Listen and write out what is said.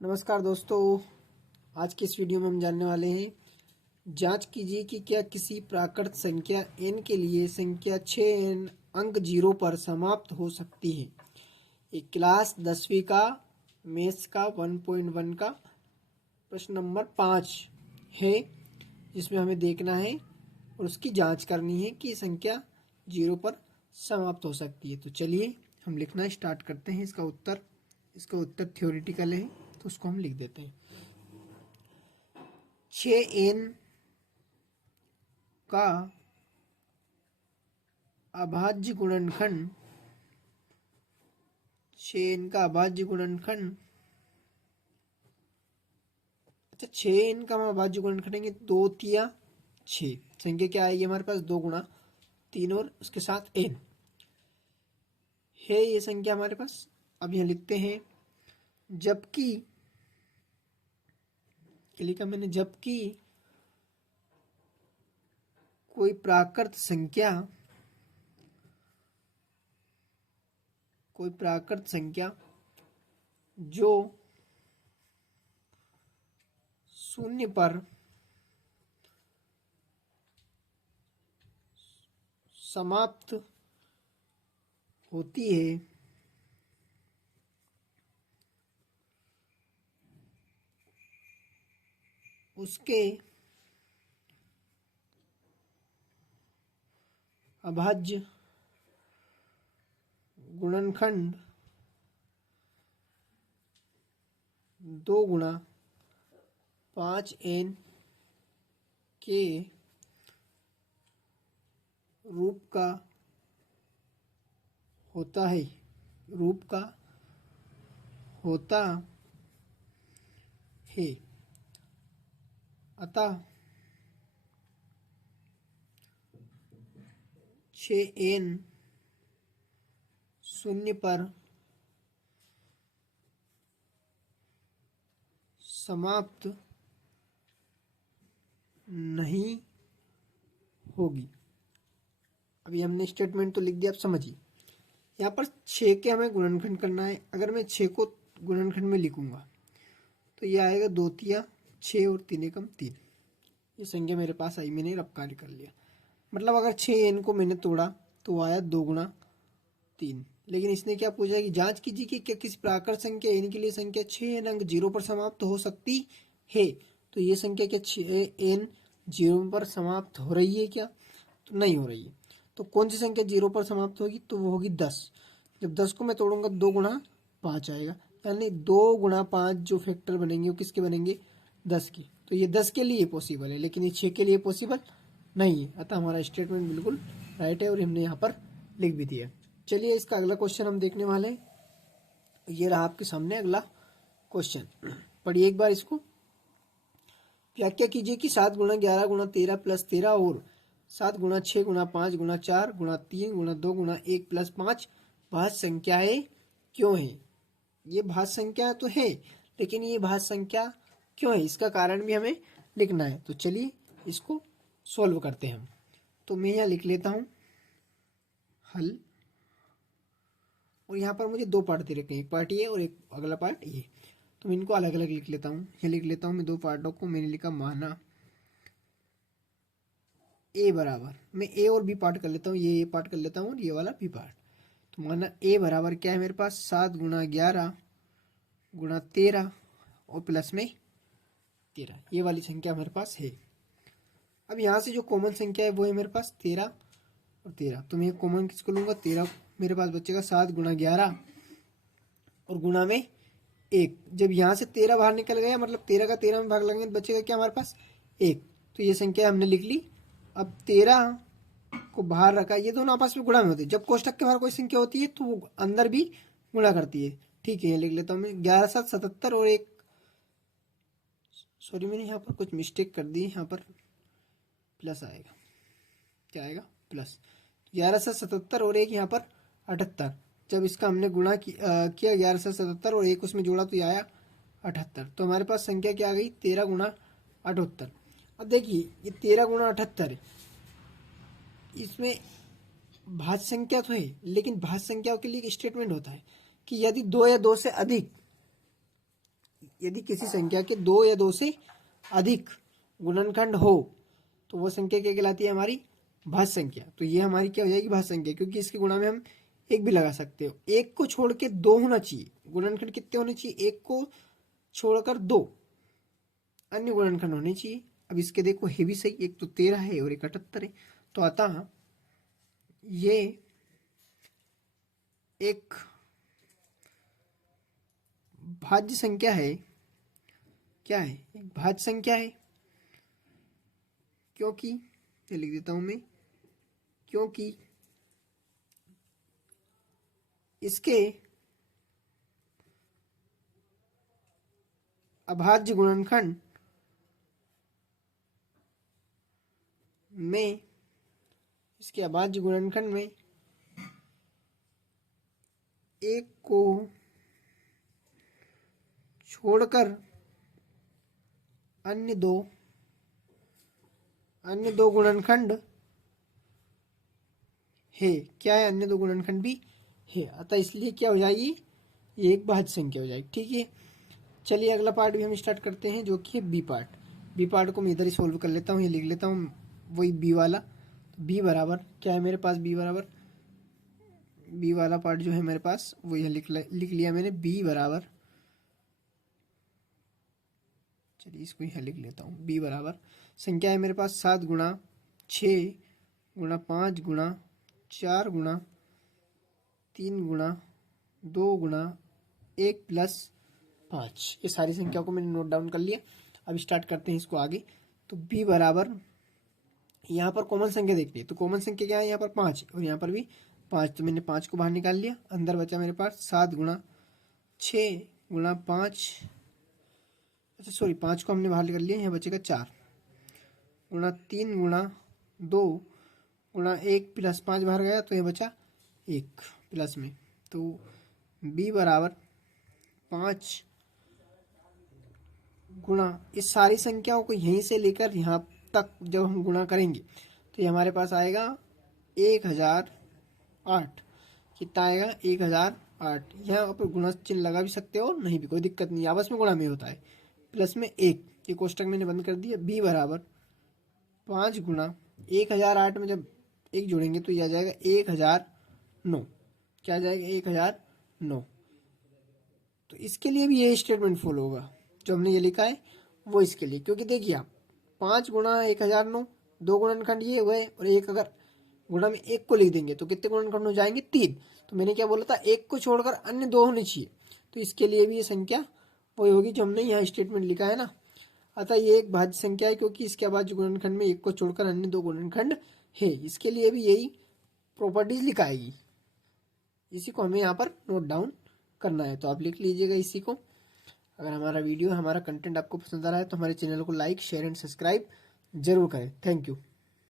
नमस्कार दोस्तों, आज की इस वीडियो में हम जानने वाले हैं। जांच कीजिए कि क्या किसी प्राकृत संख्या n के लिए संख्या 6n अंक 0 पर समाप्त हो सकती है। एक क्लास 10वीं का मैथ्स का 1.1 का प्रश्न नंबर 5 है, जिसमें हमें देखना है और उसकी जांच करनी है कि संख्या 0 पर समाप्त हो सकती है। तो चलिए हम लिखना स्टार्ट करते हैं। इसका उत्तर थ्योरेटिकल है, तो उसको हम लिख देते हैं। 6n का अभाज्य गुणनखंड 6n का अभाज्य गुणनखंड 6n का हम अभाज्य गुणन करेंगे 2 तिया 6। संख्या क्या आएगी हमारे पास? 2 गुणा 3 और उसके साथ n है ये संख्या हमारे पास। अब यहाँ लिखते हैं जबकि, लिखा मैंने, जबकि कोई प्राकृत संख्या जो 0 पर समाप्त होती है उसके अभाज्य गुणनखंड 2 गुणा 5n के रूप का होता है अतः 6n 0 पर समाप्त नहीं होगी। अभी हमने स्टेटमेंट तो लिख दिया, अब समझिए। यहाँ पर 6 के हमें गुणनखंड करना है। अगर मैं 6 को गुणनखंड में लिखूंगा तो ये आएगा 2 तिया 6 और 3 एकम 3। ये संख्या मेरे पास आई, मैंने रब कार्य कर लिया। मतलब अगर 6n को मैंने तोड़ा तो आया 2 गुणा 3। लेकिन इसने क्या पूछा है कि जांच कीजिए कि क्या किसी प्राकृत संख्या n के लिए संख्या 6n अंक 0 पर समाप्त हो सकती है। तो ये संख्या क्या 6n 0 पर समाप्त हो रही है क्या? तो नहीं हो रही है। तो कौन सी संख्या 0 पर समाप्त होगी? तो वो होगी 10। जब 10 को मैं तोड़ूंगा 2 गुणा 5 आएगा, यानी 2 गुणा 5 जो फैक्टर बनेंगे वो किसके बनेंगे? 10 के। तो ये 10 के लिए पॉसिबल है, लेकिन ये 6 के लिए पॉसिबल नहीं है। अतः हमारा स्टेटमेंट बिल्कुल राइट है और हमने यहाँ पर लिख भी दिया। चलिए इसका अगला क्वेश्चन हम देखने वाले हैं। ये रहा आपके सामने अगला क्वेश्चन, पढ़िए एक बार इसको। व्याख्या कीजिए कि 7 गुणा 11 गुणा 13 प्लस 13 और 7 गुणा 6 गुणा 5 गुणा 4 गुणा 3 गुणा 2 गुणा 1 प्लस 5 भाज्य संख्याएं क्यों है? ये भाज्य संख्या तो है, लेकिन ये भाज्य संख्या क्यों है, इसका कारण भी हमें लिखना है। तो चलिए इसको सॉल्व करते हैं हम। तो मैं यहाँ लिख लेता हूँ हल, और यहाँ पर मुझे 2 पार्ट दे रखे हैं, एक पार्ट ये और एक अगला पार्ट ये। तो मैं इनको अलग अलग लिख लेता हूँ। ये लिख लेता हूँ मैं 2 पार्टों को। मैंने लिखा माना ए बराबर, मैं ए और बी पार्ट कर लेता हूँ, ये पार्ट कर लेता हूँ और ये वाला बी पार्ट। तो माना ए बराबर क्या है मेरे पास? 7 गुणा 11 गुणा 13 और प्लस में 13। ये वाली संख्या मेरे पास है। अब यहाँ से जो कॉमन संख्या है वो है मेरे पास 13 और 13। तो मैं कॉमन किसको लूँगा? 13 मेरे पास बचेगा। 7 गुणा 11 और गुणा में 1। जब यहाँ से 13 बाहर निकल गया, मतलब 13 का 13 में भाग लगेंगे तो बचेगा क्या हमारे पास? 1। तो ये संख्या हमने लिख ली। अब 13 को बाहर रखा, ये दोनों आपस में गुणा में होते हैं। जब कोष्टक के बाहर कोई संख्या होती है तो वो अंदर भी गुणा करती है। ठीक है, ये लिख लेता हूँ मैं। 11 7 77 और 1, सॉरी मैंने यहाँ पर कुछ मिस्टेक कर दी, यहाँ पर प्लस आएगा। क्या आएगा? प्लस। 11 7 77 और 1 यहाँ पर 78। जब इसका हमने गुणा किया 11 से 77 और 1 उसमें जोड़ा तो ये आया 78। तो हमारे पास संख्या क्या आ गई? 13 गुणा 78। अब देखिए ये 13 गुणा 78 है, इसमें भाज्य संख्या तो है, लेकिन भाज्य संख्याओं के लिए एक स्टेटमेंट होता है कि यदि 2 या 2 से अधिक यदि किसी संख्या के 2 या 2 से अधिक गुणनखंड हो तो वो संख्या क्या कहलाती है? हमारी भाज्य संख्या। तो ये हमारी क्या हो जाएगी? भाज्य संख्या, क्योंकि इसके गुणा में हम एक भी लगा सकते हो। एक को छोड़ के 2 होना चाहिए। गुणनखंड कितने होने चाहिए? एक को छोड़कर 2 अन्य गुणनखंड होने चाहिए। अब इसके देखो है भी सही, एक तो 13 है और एक 78 है। तो अतः ये एक भाज्य संख्या है। क्या है? एक भाज्य संख्या है, क्योंकि ये लिख देता हूं मैं, क्योंकि इसके अभाज्य गुणनखंड में एक को छोड़कर अन्य दो गुणनखंड है। क्या है? अन्य 2 गुणनखंड भी है। अतः इसलिए क्या हो जाएगी? ये एक भाज्य संख्या हो जाएगी। ठीक है, चलिए अगला पार्ट भी हम स्टार्ट करते हैं, जो कि है बी पार्ट। बी पार्ट को मैं इधर ही सोल्व कर लेता हूँ, ये लिख लेता हूँ वही बी वाला। तो बी बराबर क्या है मेरे पास? बी बराबर, बी वाला पार्ट जो है मेरे पास वो यह लिख लिया मैंने। बी बराबर, चलिए इसको यहाँ लिख लेता हूँ। बी बराबर संख्या है मेरे पास 7 गुणा 6 गुणा 5 गुणा 4 गुणा 3 गुणा 2 गुणा 1 प्लस 5। ये सारी संख्या को मैंने नोट डाउन कर लिया। अब स्टार्ट करते हैं इसको आगे। तो b बराबर, यहाँ पर कॉमन संख्या देखते हैं, तो कॉमन संख्या क्या है? यहाँ पर 5 और यहाँ पर भी 5। तो मैंने 5 को बाहर निकाल लिया। अंदर बचा मेरे पास 7 गुणा 6 गुणा 5, अच्छा सॉरी 5 को हमने बाहर निकाल लिया, यहाँ बचेगा 4 गुणा 3 गुणा 2 गुणा 1 प्लस 5 बाहर गया, तो ये बचा 1 प्लस में। तो b बराबर 5 गुणा, इस सारी संख्याओं को यहीं से लेकर यहाँ तक जब हम गुणा करेंगे तो ये हमारे पास आएगा 1008। कितना आएगा? 1008। यहाँ पर गुणा चिन्ह लगा भी सकते हो, नहीं भी, कोई दिक्कत नहीं, आपस में गुणा में होता है। प्लस में 1, ये कोष्टक मैंने बंद कर दिया। b बराबर 5 गुणा 1008 में जब 1 जोड़ेंगे तो ये आ जाएगा 1009। क्या आ जाएगा? 1009। तो इसके लिए भी ये स्टेटमेंट फॉलो होगा जो हमने ये लिखा है वो इसके लिए, क्योंकि देखिए आप 5 गुणा 1009, 2 गुणनखंड ये हुए और एक अगर गुणा में 1 को लिख देंगे तो कितने गुणनखंड हो जाएंगे? 3। तो मैंने क्या बोला था? 1 को छोड़कर अन्य 2 होने चाहिए। तो इसके लिए भी ये संख्या वही होगी जो हमने यहाँ स्टेटमेंट लिखा है ना। अतः ये एक भाज्य संख्या है, क्योंकि इसके अभाज्य गुणनखंड में 1 को छोड़कर अन्य 2 गुणनखंड है। इसके लिए भी यही प्रॉपर्टीज लिखाएगी। इसी को हमें यहाँ पर नोट डाउन करना है, तो आप लिख लीजिएगा इसी को। अगर हमारा वीडियो, हमारा कंटेंट आपको पसंद आ रहा है तो हमारे चैनल को लाइक, शेयर एंड सब्सक्राइब जरूर करें। Thank you.